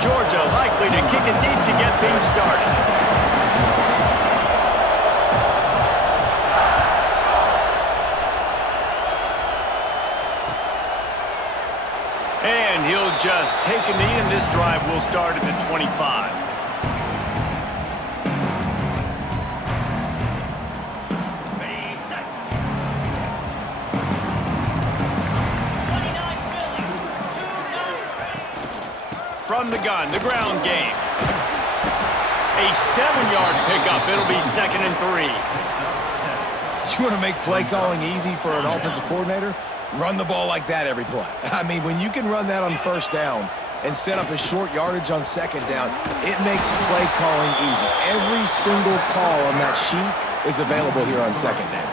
Georgia likely to kick it deep to get things started. And he'll just take a knee, and this drive will start at the 25. From the gun, the ground game. A 7-yard pickup. It'll be 2nd and 3. You want to make play calling easy for an offensive coordinator? Run the ball like that every play. I mean, when you can run that on first down and set up a short yardage on second down, it makes play calling easy. Every single call on that sheet is available here on second down.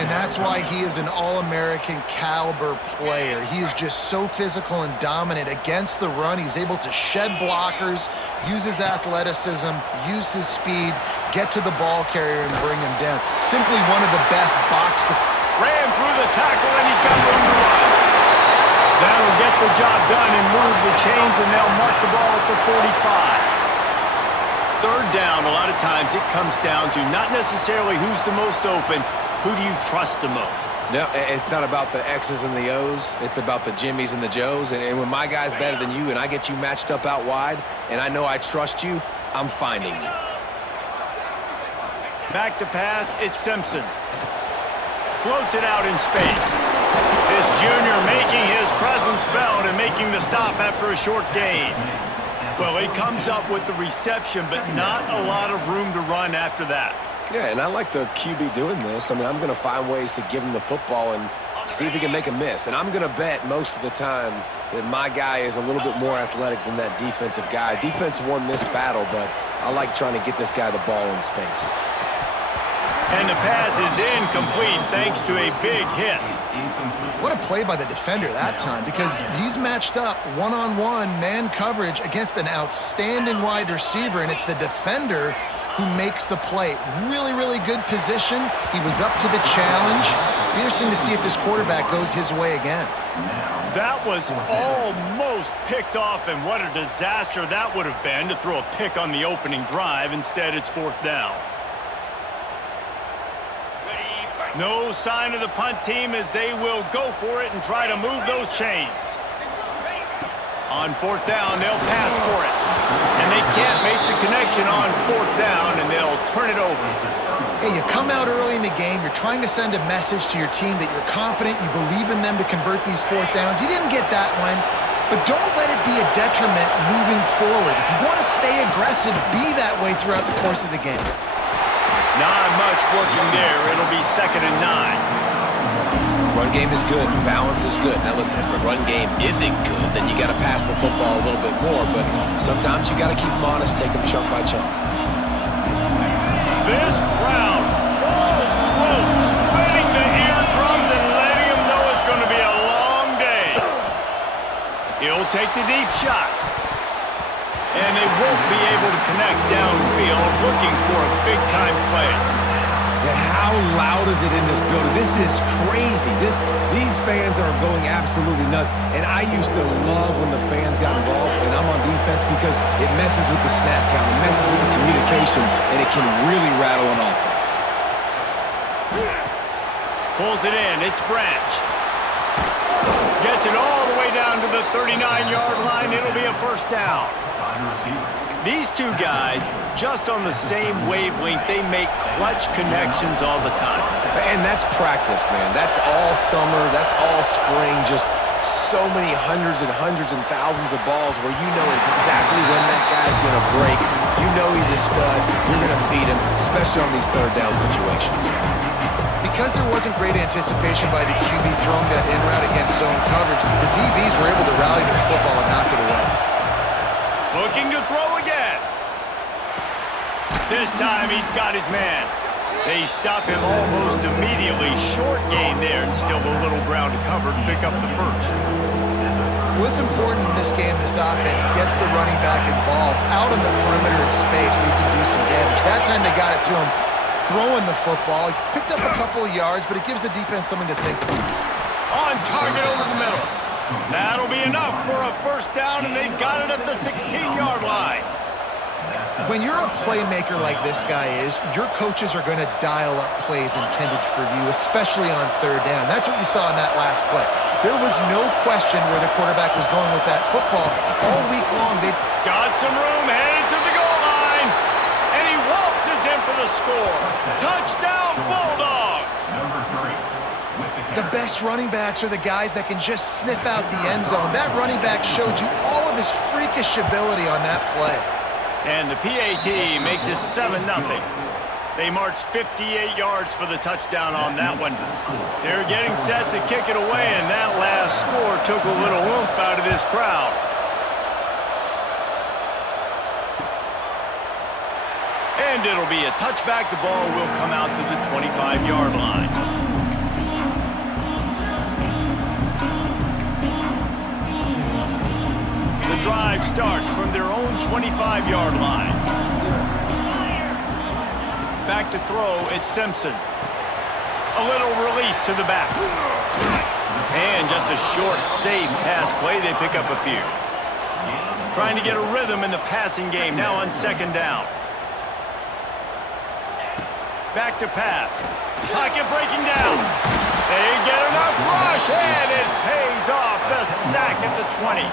And that's why he is an All-American caliber player. He is just so physical and dominant against the run. He's able to shed blockers, use his athleticism, use his speed, get to the ball carrier and bring him down. Simply one of the best box defenders. Ran through the tackle, and he's got room to run. That'll get the job done and move the chains, and they'll mark the ball at the 45. Third down, a lot of times it comes down to not necessarily who's the most open, who do you trust the most? No, it's not about the X's and the O's. It's about the Jimmies and the Joes. And when my guy's better than you and I get you matched up out wide and I know I trust you, I'm finding you. Back to pass, it's Simpson. Floats it out in space. This junior making his presence felt and making the stop after a short gain. Well, he comes up with the reception, but not a lot of room to run after that. Yeah, and I like the QB doing this. I mean, I'm going to find ways to give him the football and see if he can make a miss. And I'm going to bet most of the time that my guy is a little bit more athletic than that defensive guy. Defense won this battle, but I like trying to get this guy the ball in space. And the pass is incomplete thanks to a big hit. What a play by the defender that time, because he's matched up one-on-one man coverage against an outstanding wide receiver, and it's the defender who makes the play. Really, really good position. He was up to the challenge. Be interesting to see if this quarterback goes his way again. That was almost picked off, and what a disaster that would have been to throw a pick on the opening drive. Instead, it's 4th down. No sign of the punt team as they will go for it and try to move those chains. On 4th down, they'll pass for it. And they can't make the connection on 4th down, and they'll turn it over. Hey, you come out early in the game, you're trying to send a message to your team that you're confident, you believe in them to convert these 4th downs. You didn't get that one, but don't let it be a detriment moving forward. If you want to stay aggressive, be that way throughout the course of the game. Not much working there. It'll be 2nd and 9. Run game is good. Balance is good. Now listen, if the run game isn't good, then you got to pass the football a little bit more. But sometimes you got to keep them honest, take them chunk by chunk. This crowd, full throat, splitting the eardrums and letting them know it's going to be a long day. He'll take the deep shot. And they won't be able to connect downfield, looking for a big-time play. And how loud is it in this building? This is crazy. These fans are going absolutely nuts. And I used to love when the fans got involved, and I'm on defense because it messes with the snap count, it messes with the communication, and it can really rattle an offense. Pulls it in. It's Branch. Gets it all the way down to the 39-yard line. It'll be a 1st down. These two guys, just on the same wavelength, they make clutch connections all the time. And that's practice, man. That's all summer. That's all spring. Just so many hundreds and thousands of balls where you know exactly when that guy's going to break. You know he's a stud. You're going to feed him, especially on these 3rd down situations. Because there wasn't great anticipation by the QB throwing that in route against zone coverage, the DBs were able to rally to the football and knock it away. Looking to throw again. This time he's got his man. They stop him almost immediately. Short gain there and still a little ground to cover to pick up the 1st. Well, it's important in this game, this offense gets the running back involved out in the perimeter in space where you can do some damage. That time they got it to him throwing the football. He picked up a couple of yards, but it gives the defense something to think about. On target over the middle. That'll be enough for a first down, and they've got it at the 16-yard line. When you're a playmaker like this guy is, your coaches are going to dial up plays intended for you, especially on third down. That's what you saw in that last play. There was no question where the quarterback was going with that football. All week long, they got some room, headed to the goal line, and he waltzes in for the score. Touchdown, Bulldogs! The best running backs are the guys that can just sniff out the end zone. That running back showed you all of his freakish ability on that play. And the PAT makes it 7-0. They marched 58 yards for the touchdown on that one. They're getting set to kick it away, and that last score took a little oomph out of this crowd. And it'll be a touchback. The ball will come out to the 25-yard line. The drive starts from their own 25-yard line. Back to throw, it's Simpson. A little release to the back. And just a short, safe pass play. They pick up a few. Trying to get a rhythm in the passing game now on second down. Back to pass. Pocket breaking down. They get enough rush, and it pays off. The sack at the 20.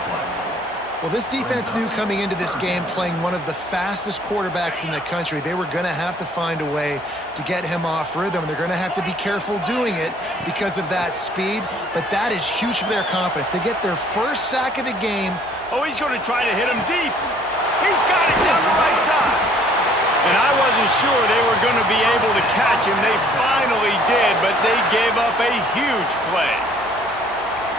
Well, this defense knew coming into this game, playing one of the fastest quarterbacks in the country, they were going to have to find a way to get him off rhythm. They're going to have to be careful doing it because of that speed, but that is huge for their confidence. They get their first sack of the game. Oh, he's going to try to hit him deep. He's got it down the right side. And I wasn't sure they were going to be able to catch him. They finally did, but they gave up a huge play.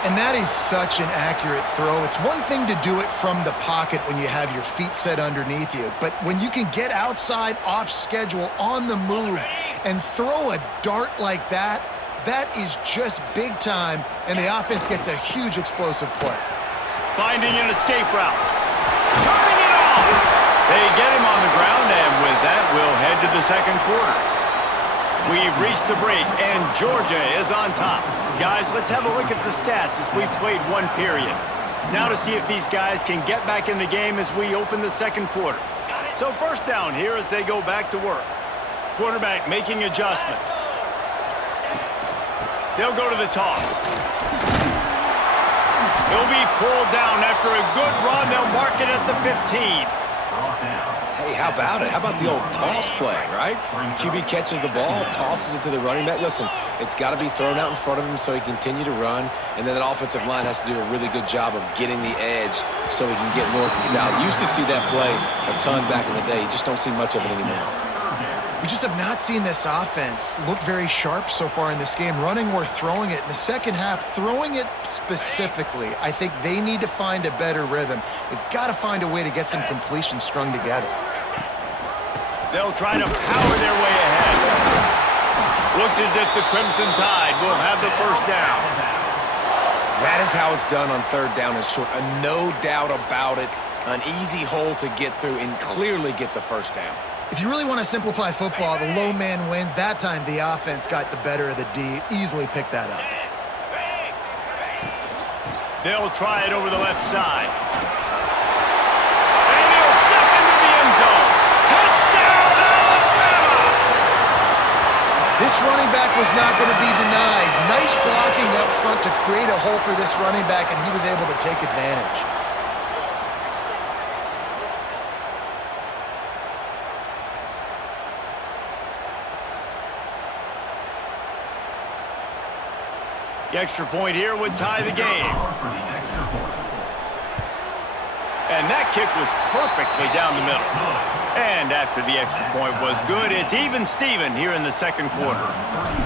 And that is such an accurate throw. It's one thing to do it from the pocket when you have your feet set underneath you, but when you can get outside, off schedule, on the move, and throw a dart like that, that is just big time, and the offense gets a huge explosive play. Finding an escape route. Turning it off! They get him on the ground, and with that, we'll head to the second quarter. We've reached the break, and Georgia is on top. Guys, let's have a look at the stats as we've played one period. Now to see if these guys can get back in the game as we open the second quarter. So first down here as they go back to work. Quarterback making adjustments. They'll go to the toss. He'll be pulled down after a good run. They'll mark it at the 15. Hey, how about it? How about the old toss play, right? QB catches the ball, tosses it to the running back. Listen, it's got to be thrown out in front of him so he can continue to run, and then that offensive line has to do a really good job of getting the edge so he can get north and south. Used to see that play a ton back in the day. You just don't see much of it anymore. We just have not seen this offense look very sharp so far in this game, running or throwing it. In the second half, throwing it specifically, I think they need to find a better rhythm. They've got to find a way to get some completions strung together. They'll try to power their way ahead. Looks as if the Crimson Tide will have the first down. That is how it's done on third down and short. No doubt about it. An easy hole to get through and clearly get the first down. If you really want to simplify football, the low man wins. That time, the offense got the better of the D. Easily picked that up. They'll try it over the left side. And he'll step into the end zone. Touchdown, Alabama! This running back was not going to be denied. Nice blocking up front to create a hole for this running back, and he was able to take advantage. The extra point here would tie the game. And that kick was perfectly down the middle. And after the extra point was good, it's even Steven here in the second quarter.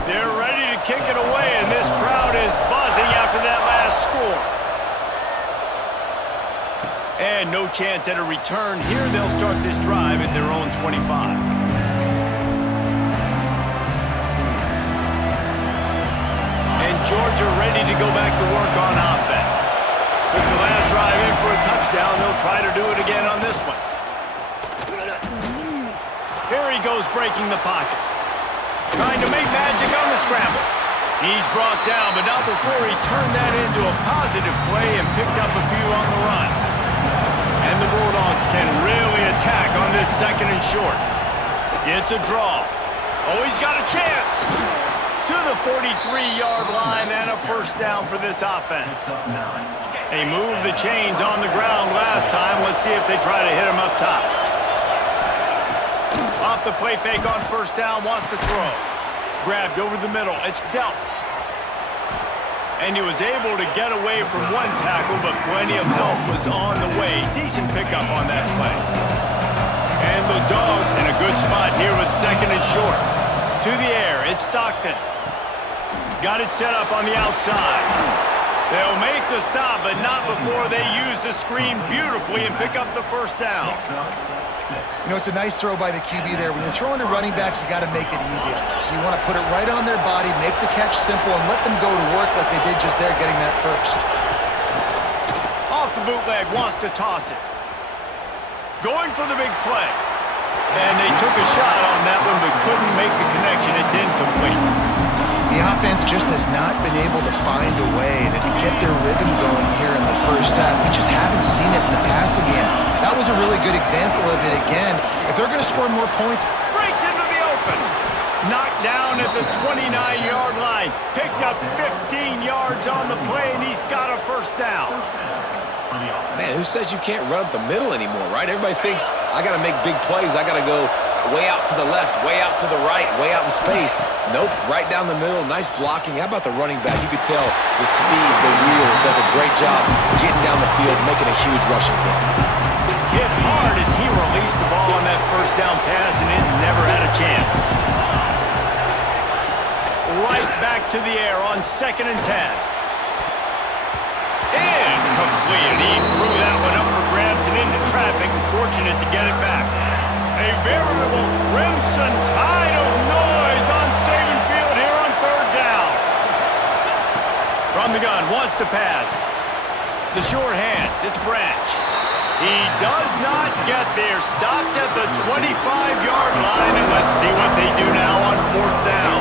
They're ready to kick it away, and this crowd is buzzing after that last score. And no chance at a return here. They'll start this drive at their own 25. Georgia ready to go back to work on offense. Took the last drive in for a touchdown. They'll try to do it again on this one. Here he goes breaking the pocket. Trying to make magic on the scramble. He's brought down, but not before he turned that into a positive play and picked up a few on the run. And the Bulldogs can really attack on this second and short. It's a draw. Oh, he's got a chance. To the 43-yard line and a first down for this offense. They moved the chains on the ground last time. Let's see if they try to hit him up top. Off the play fake on first down, wants to throw. Grabbed over the middle. It's dealt. And he was able to get away from one tackle, but plenty of help was on the way. Decent pickup on that play. And the Dogs in a good spot here with second and short. To the air, it's Stockton. Got it set up on the outside. They'll make the stop, but not before they use the screen beautifully and pick up the first down. You know, it's a nice throw by the QB there. When you're throwing to running backs, you got to make it easy on them. So you want to put it right on their body, make the catch simple, and let them go to work like they did just there, getting that first. Off the bootleg, wants to toss it. Going for the big play. And they took a shot on that one, but couldn't make the connection. It's incomplete. The offense just has not been able to find a way to get their rhythm going here in the first half. We just haven't seen it in the passing game. That was a really good example of it again. If they're going to score more points, breaks into the open. Knocked down at the 29-yard line. Picked up 15 yards on the play, and he's got a first down. Man, who says you can't run up the middle anymore, right? Everybody thinks, I got to make big plays. I got to go way out to the left, way out to the right, way out in space. Nope, right down the middle. Nice blocking. How about the running back? You could tell the speed, the wheels, does a great job getting down the field, making a huge rushing play. Hit hard as he released the ball on that first down pass, and it never had a chance. Right back to the air on 2nd and 10. Incomplete. He threw that one up for grabs and into traffic. Fortunate to get it back. A veritable crimson tide of noise on Saban Field here on 3rd down. From the gun, wants to pass. The short hands, it's Branch. He does not get there. Stopped at the 25-yard line, and let's see what they do now on 4th down.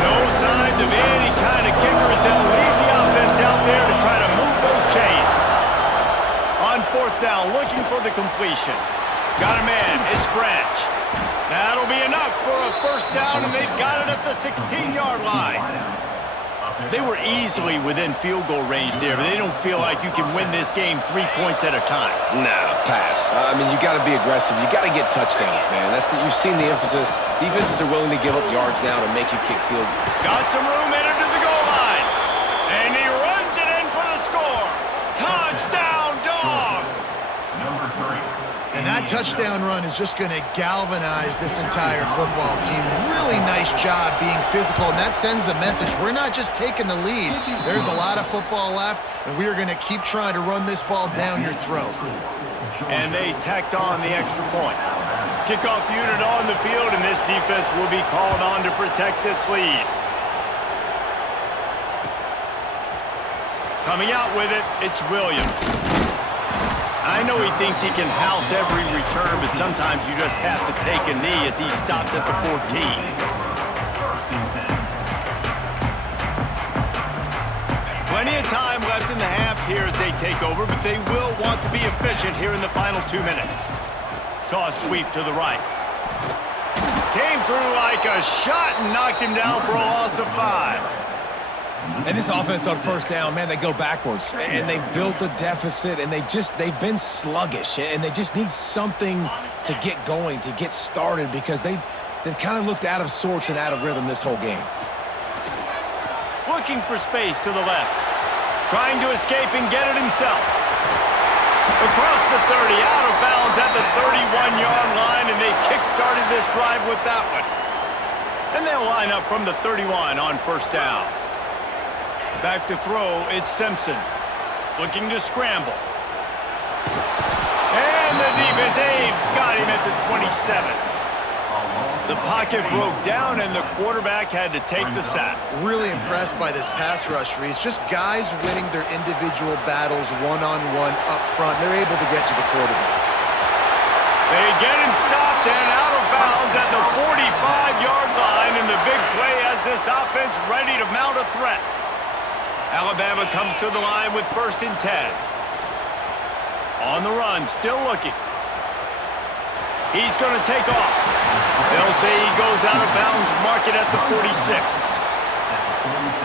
No signs of any kind of kickers. They'll leave the offense out there to try to move those chains. On 4th down, looking for the completion. Got a man, it's Branch. That'll be enough for a first down, and they've got it at the 16-yard line. They were easily within field goal range there, but they don't feel like you can win this game 3 points at a time. No, pass. I mean, you got to be aggressive. You got to get touchdowns, man. You've seen the emphasis. Defenses are willing to give up yards now to make you kick field. Got some room headed to the goal line. And he runs it in for the score. Touchdown, Dogs! Number 3. and that touchdown run is just going to galvanize this entire football team. Really nice job being physical, and that sends a message. We're not just taking the lead. There's a lot of football left, and we are going to keep trying to run this ball down your throat. And they tacked on the extra point. Kickoff unit on the field, and this defense will be called on to protect this lead. Coming out with it, it's Williams. I know he thinks he can house every return, but sometimes you just have to take a knee as he stopped at the 14. Plenty of time left in the half here as they take over, but they will want to be efficient here in the final 2 minutes. Toss sweep to the right. Came through like a shot and knocked him down for a loss of 5. And this offense on first down, man, they go backwards. And they built a deficit, and they've been sluggish. And they just need something to get going, to get started, because they've kind of looked out of sorts and out of rhythm this whole game. Looking for space to the left. Trying to escape and get it himself. Across the 30, out of bounds at the 31-yard line, and they kick-started this drive with that one. And they'll line up from the 31 on first down. Back to throw, it's Simpson. Looking to scramble. And the defense, they've got him at the 27. The pocket broke down, and the quarterback had to take the sack. Really impressed by this pass rush, Reese. Just guys winning their individual battles one-on-one up front. They're able to get to the quarterback. They get him stopped and out of bounds at the 45-yard line, and the big play has this offense ready to mount a threat. Alabama comes to the line with 1st and 10. On the run, still looking. He's going to take off. They'll say he goes out of bounds, mark it at the 46.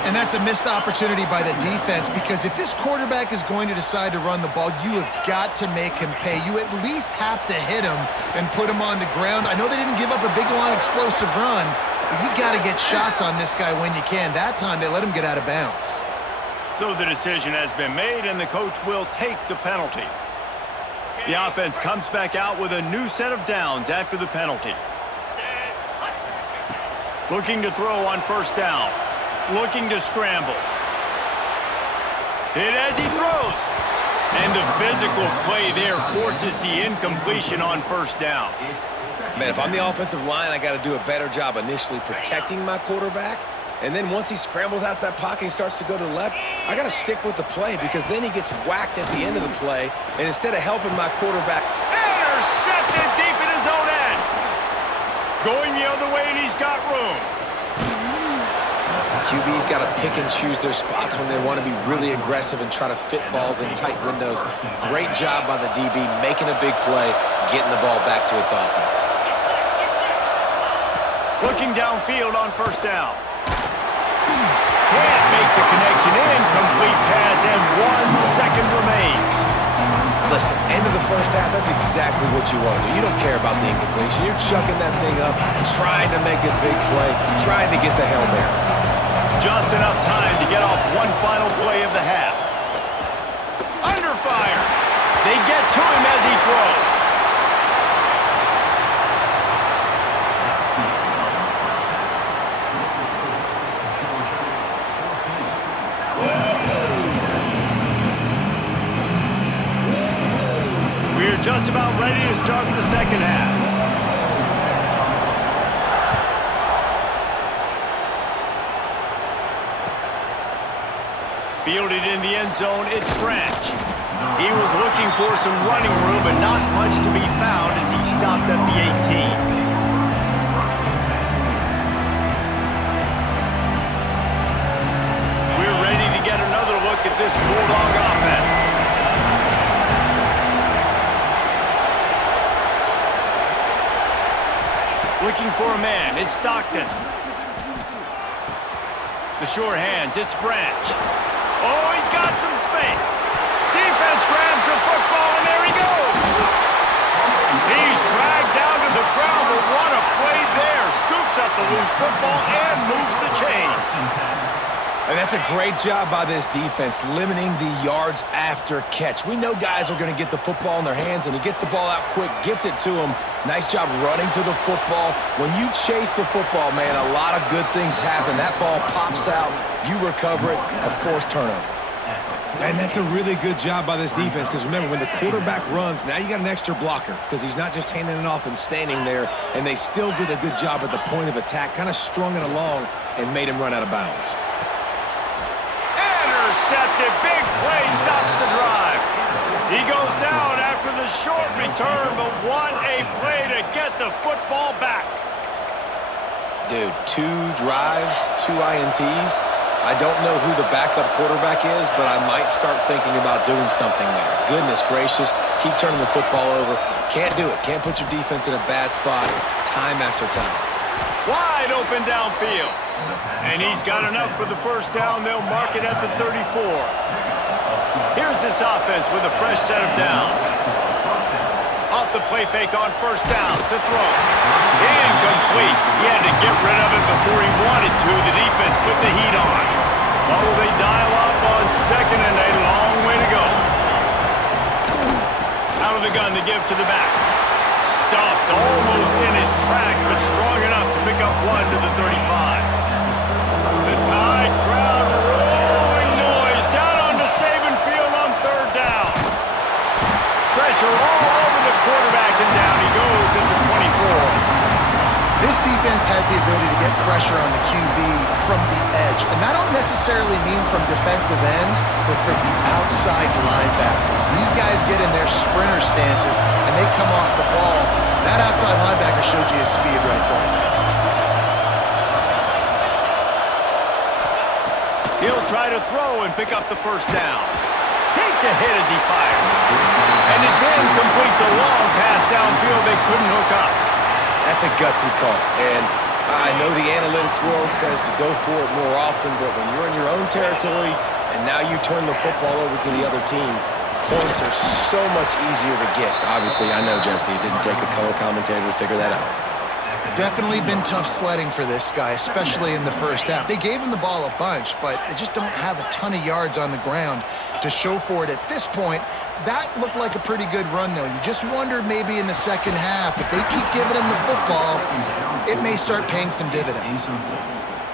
And that's a missed opportunity by the defense, because if this quarterback is going to decide to run the ball, you have got to make him pay. You at least have to hit him and put him on the ground. I know they didn't give up a big, long, explosive run, but you got to get shots on this guy when you can. That time, they let him get out of bounds. So the decision has been made, and the coach will take the penalty. The offense comes back out with a new set of downs after the penalty. Looking to throw on 1st down. Looking to scramble. Hit as he throws. And the physical play there forces the incompletion on 1st down. Man, if I'm the offensive line, I got to do a better job initially protecting my quarterback. And then once he scrambles out of that pocket and starts to go to the left, I got to stick with the play, because then he gets whacked at the end of the play. And instead of helping my quarterback... Intercepted deep in his own end. Going the other way, and he's got room. QB's got to pick and choose their spots when they want to be really aggressive and try to fit balls in tight windows. Great job by the DB making a big play, getting the ball back to its offense. Looking downfield on 1st down. Can't make the connection. Incomplete pass, and 1 second remains. Listen, end of the 1st half, that's exactly what you want to do. You don't care about the incompletion. You're chucking that thing up, trying to make a big play, trying to get the Hail Mary. Just enough time to get off one final play of the half. Under fire. They get to him as he throws. We're just about ready to start the 2nd half. Fielded in the end zone, it's Branch. He was looking for some running room, but not much to be found as he stopped at the 18. We're ready to get another look at this Bulldog offense. Looking for a man, it's Stockton. The sure hands, it's Branch. Oh, he's got some space. Defense grabs the football, and there he goes. He's dragged down to the ground, but what a play there. Scoops up the loose football and moves the chains. And that's a great job by this defense, limiting the yards after catch. We know guys are going to get the football in their hands, and he gets the ball out quick, gets it to him. Nice job running to the football. When you chase the football, man, a lot of good things happen. That ball pops out, you recover it, a forced turnover. And that's a really good job by this defense, because remember, when the quarterback runs, now you got an extra blocker, because he's not just handing it off and standing there, and they still did a good job at the point of attack, kind of strung it along and made him run out of bounds. Intercepted, big play, stops the drive. He goes down after the short return, but what a play to get the football back. Dude, 2 drives, 2 INTs. I don't know who the backup quarterback is, but I might start thinking about doing something there. Goodness gracious, keep turning the football over. Can't do it. Can't put your defense in a bad spot time after time. Wide open downfield. And he's got enough for the 1st down. They'll mark it at the 34. Here's this offense with a fresh set of downs. Off the play fake on 1st down to throw. Incomplete. He had to get rid of it before he wanted to. The defense put the heat on. Well, they dial up on 2nd and a long way to go. Out of the gun to give to the back. Stuffed almost in his track, but strong enough to pick up 1 to the 35. The Tide crowd rolling noise down onto Saban Field on 3rd down. Pressure all over the quarterback, and down he goes at the 24. This defense has the ability to get pressure on the QB from the edge. coverage. And I don't necessarily mean from defensive ends, but from the outside linebackers. These guys get in their sprinter stances, and they come off the ball. That outside linebacker showed you his speed right there. He'll try to throw and pick up the first down. Takes a hit as he fires. And it's incomplete. The long pass downfield they couldn't hook up. That's a gutsy call. And I know the analytics world says to go for it more often, but when you're in your own territory and now you turn the football over to the other team, points are so much easier to get. Obviously, I know, Jesse, it didn't take a color commentator to figure that out. Definitely been tough sledding for this guy, especially in the first half. They gave him the ball a bunch, but they just don't have a ton of yards on the ground to show for it at this point. That looked like a pretty good run, though. You just wondered maybe in the second half, if they keep giving him the football, it may start paying some dividends.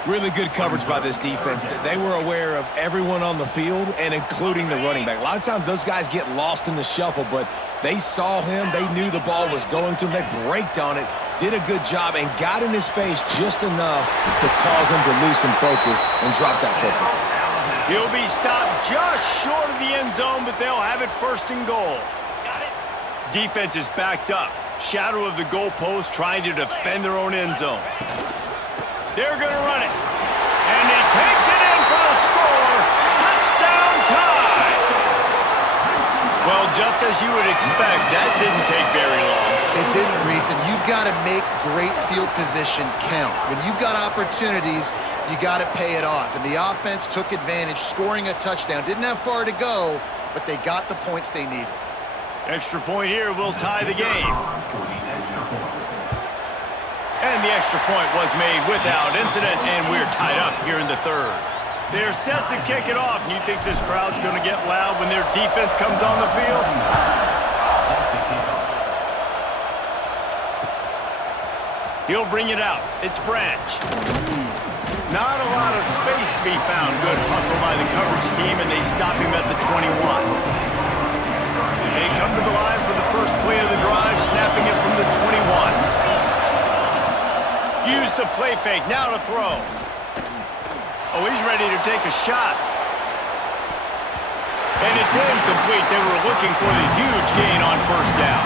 Really good coverage by this defense. They were aware of everyone on the field, and including the running back. A lot of times those guys get lost in the shuffle, but they saw him. They knew the ball was going to him. They braked on it, did a good job, and got in his face just enough to cause him to lose some focus and drop that football. He'll be stopped just short of the end zone, but they'll have it first and goal. Defense is backed up. Shadow of the goalpost trying to defend their own end zone. They're going to run it. And he takes it in for the score. Touchdown tie. Well, just as you would expect, that didn't take very long. It didn't, Reese, and you've got to make great field position count. When you've got opportunities, you got to pay it off. And the offense took advantage, scoring a touchdown. Didn't have far to go, but they got the points they needed. Extra point here will tie the game. And the extra point was made without incident, and we're tied up here in the third. They're set to kick it off, and you think this crowd's going to get loud when their defense comes on the field? He'll bring it out. It's Branch. Not a lot of space to be found. Good hustle by the coverage team, and they stop him at the 21. They come to the line for the first play of the drive, snapping it from the 21. Use the play fake, now to throw. Oh, he's ready to take a shot. And it's incomplete. They were looking for the huge gain on first down.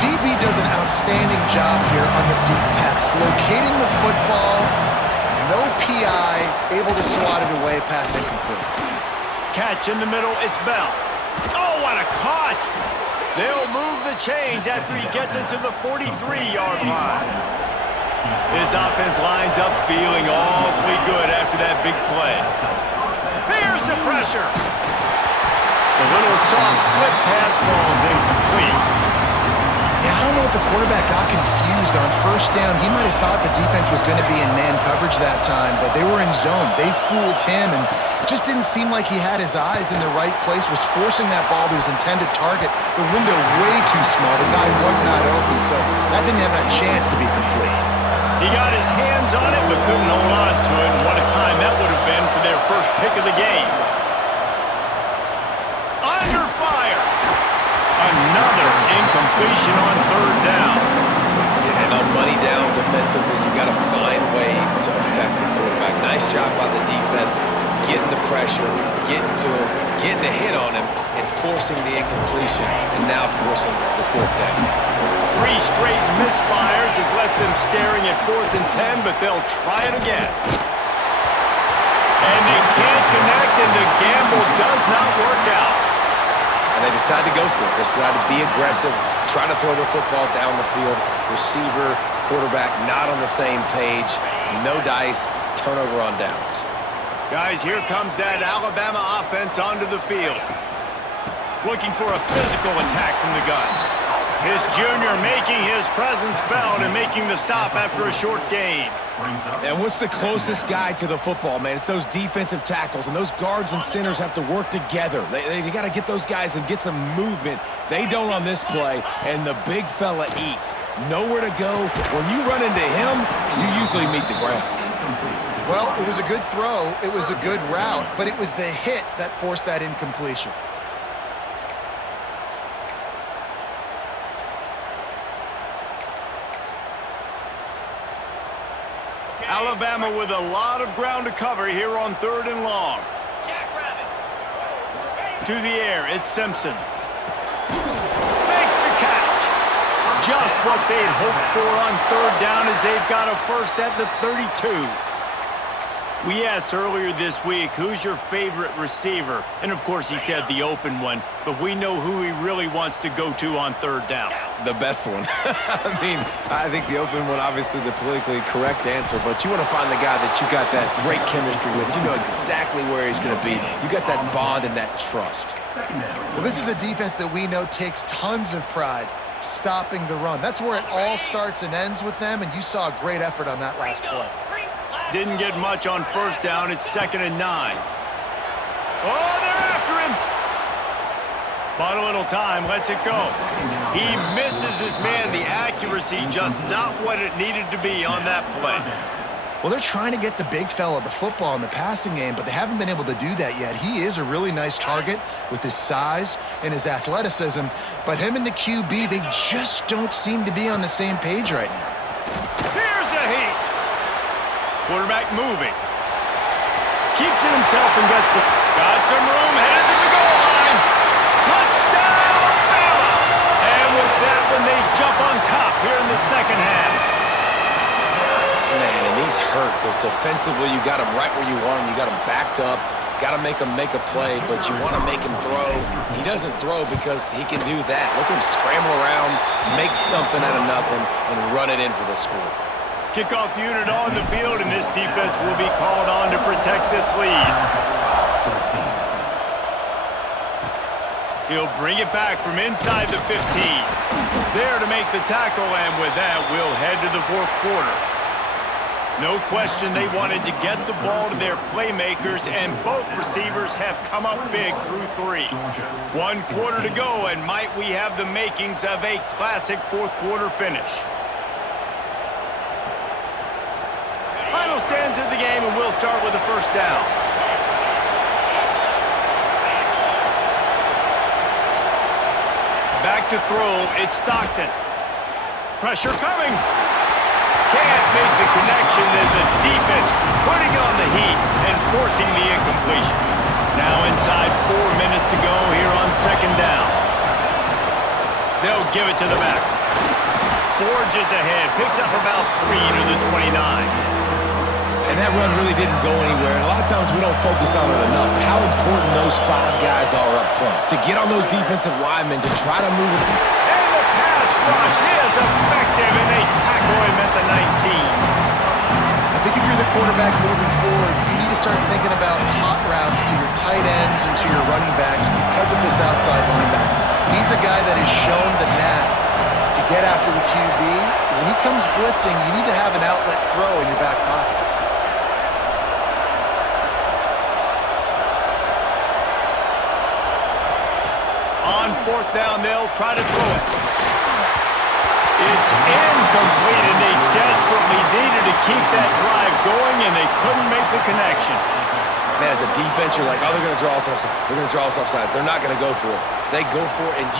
DB does an outstanding job here on the deep pass, locating the football, no PI, able to swat it away, pass incomplete. Catch in the middle, it's Bell. Oh, what a caught! They'll move the chains after he gets it to the 43-yard line. His offense lines up feeling awfully good after that big play. Here's the pressure. The little soft flip pass falls incomplete. Yeah, I don't know if the quarterback got confused on first down. He might have thought the defense was going to be in man coverage that time, but they were in zone. They fooled him and just didn't seem like he had his eyes in the right place, was forcing that ball to his intended target. The window way too small. The guy was not open, so that didn't have a chance to be complete. He got his hands on it, but couldn't hold on to it. And what a time that would have been for their first pick of the game. Under fire. Another incompletion on third down. And on money down defensively, you got to find ways to affect the quarterback. Nice job by the defense, getting the pressure, getting to him, getting a hit on him, and forcing the incompletion, and now forcing the fourth down. 3 straight misfires has left them staring at 4th and 10, but they'll try it again. And they can't connect, and the gamble does not work out. And they decide to go for it. They decide to be aggressive, try to throw the football down the field. Receiver, quarterback, not on the same page. No dice, turnover on downs. Guys, here comes that Alabama offense onto the field. Looking for a physical attack from the gun. His junior making his presence felt and making the stop after a short gain. And what's the closest guy to the football, man? It's those defensive tackles, and those guards and centers have to work together. They got to get those guys and get some movement. They don't on this play, and the big fella eats. Nowhere to go. When you run into him, you usually meet the ground. Well, it was a good throw. It was a good route, but it was the hit that forced that incompletion. Alabama with a lot of ground to cover here on 3rd and long. To the air, it's Simpson. Makes the catch. Just what they'd hoped for on 3rd down as they've got a first at the 32. We asked earlier this week, who's your favorite receiver? And of course he said the open one, but we know who he really wants to go to on 3rd down. The best one. I mean, I think the open one, obviously the politically correct answer, but you want to find the guy that you got that great chemistry with. You know exactly where he's going to be. You got that bond and that trust. Well, this is a defense that we know takes tons of pride stopping the run. That's where it all starts and ends with them, and you saw a great effort on that last play. Didn't get much on 1st down. It's 2nd and 9. Oh, they're after him. Bought a little time, lets it go. He misses his man. The accuracy just not what it needed to be on that play. Well, they're trying to get the big fella the football in the passing game, but they haven't been able to do that yet. He is a really nice target with his size and his athleticism, but him and the QB, they just don't seem to be on the same page right now. Here's a heat. Quarterback moving. Keeps it himself and gets the... Got some room, headed to the goal line. Touchdown, Bama! And with that one, they jump on top here in the 2nd half. Man, and he's hurt because defensively you got him right where you want him. You got him backed up. Got to make him make a play, but you want to make him throw. He doesn't throw because he can do that. Look at him scramble around, make something out of nothing, and run it in for the score. Kickoff unit on the field, and this defense will be called on to protect this lead. He'll bring it back from inside the 15. There to make the tackle, and with that, we'll head to the 4th quarter. No question they wanted to get the ball to their playmakers, and both receivers have come up big through 3. 1 quarter to go, and might we have the makings of a classic 4th quarter finish. Final stands of the game, and we'll start with the 1st down. Back to throw, it's Stockton. Pressure coming. Can't make the connection, and the defense putting on the heat and forcing the incompletion. Now inside 4 minutes to go here on 2nd down. They'll give it to the back. Forges ahead, picks up about 3 to the 29. And that run really didn't go anywhere. And a lot of times we don't focus on it enough. How important those 5 guys are up front. To get on those defensive linemen, to try to move it. And the pass rush is effective, and they tackle him at the 19. I think if you're the quarterback moving forward, you need to start thinking about hot routes to your tight ends and to your running backs because of this outside linebacker. He's a guy that has shown the knack to get after the QB. When he comes blitzing, you need to have an outlet throw in your back pocket. On 4th down, they'll try to throw it. It's incomplete, and they desperately needed to keep that drive going, and they couldn't make the connection. Man, as a defense, you're like, oh, they're going to draw us offside. They're going to draw us offside. They're not going to go for it. They go for it, and